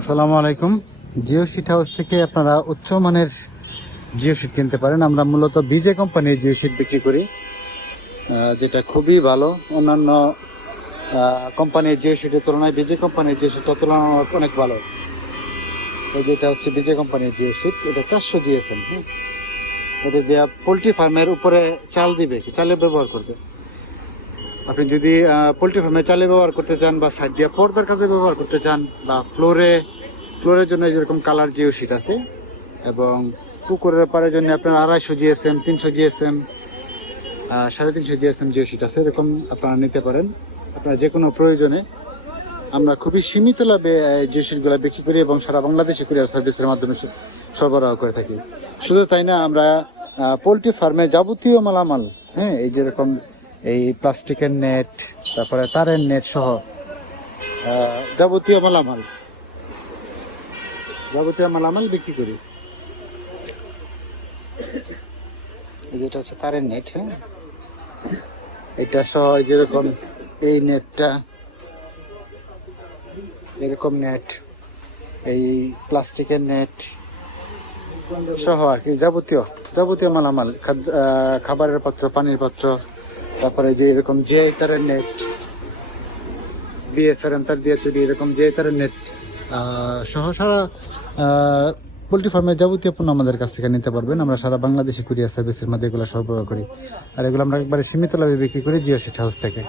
আসসালামু আলাইকুম। Jio sheet house থেকে আপনারা উচ্চমানের জিও শিট কিনতে পারেন। আমরা মূলত বিজে কোম্পানির জিও শিট বিক্রি করি, যেটা খুবই ভালো। অন্যান্য কোম্পানির জিও শিটের তুলনায় বিজে কোম্পানির জিও শিটটা তুলনামূলক অনেক ভালো। এই যেটা হচ্ছে বিজে কোম্পানির জিও শিট, এটা 400 জিএসএম। হ্যাঁ, এটা দেওয়া পোলট্রি ফার্মের উপরে চাল দিবে, চালে ব্যবহার করবে। আপনি যদি পোলট্রি ফার্মে চালে ব্যবহার করতে চান, বা সাইড দিয়ে পর্দার কাজে ব্যবহার করতে চান, বা ফ্লোরের জন্য যেরকম কালার জিও শিট আছে, এবং পুকুরের পাড়ের জন্য আপনার 250 GSM, 300 GSM, 350 GSM geo sheet আছে। এরকম আপনারা নিতে পারেন আপনার যে কোনো প্রয়োজনে। আমরা খুবই সীমিত লাভে জিও শিটগুলো বিক্রি করি এবং সারা বাংলাদেশে কুরিয়ার সার্ভিসের মাধ্যমে সরবরাহ করে থাকি। শুধু তাই না, আমরা পোলট্রি ফার্মে যাবতীয় মালামাল, হ্যাঁ, এই যেরকম এই প্লাস্টিকের নেট, তারপরে তারের নেট সহ যাবতীয় মালামাল বিক্রি করি। যেটা হচ্ছে তারের নেট, হ্যাঁ, এটা সহ যেরকম এই নেটটা, এরকম নেট, এই প্লাস্টিকের নেট সহ আর কি যাবতীয় মালামাল, খাবারের পাত্র, পানির পাত্র, তারপরে যে এরকম যে তারের নেট, বিএসআরএম তার দিয়ে তৈরি এরকম যে তারের নেট সহ সারা পোলট্রি ফার্মের যাবতীয় পণ্য আমাদের কাছ থেকে নিতে পারবেন। আমরা সারা বাংলাদেশে কুরিয়ার সার্ভিসের মধ্যে এগুলো সরবরাহ করি, আর এগুলো আমরা একবারে সীমিত লাভে বিক্রি করি জিও শিট হাউস থেকে।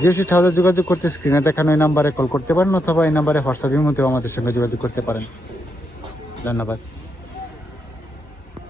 জিও শিট হাউসে যোগাযোগ করতে স্ক্রিনে দেখানো এই নাম্বারে কল করতে পারেন, অথবা এই নাম্বারে হোয়াটসঅ্যাপের মধ্যেও আমাদের সঙ্গে যোগাযোগ করতে পারেন। ধন্যবাদ।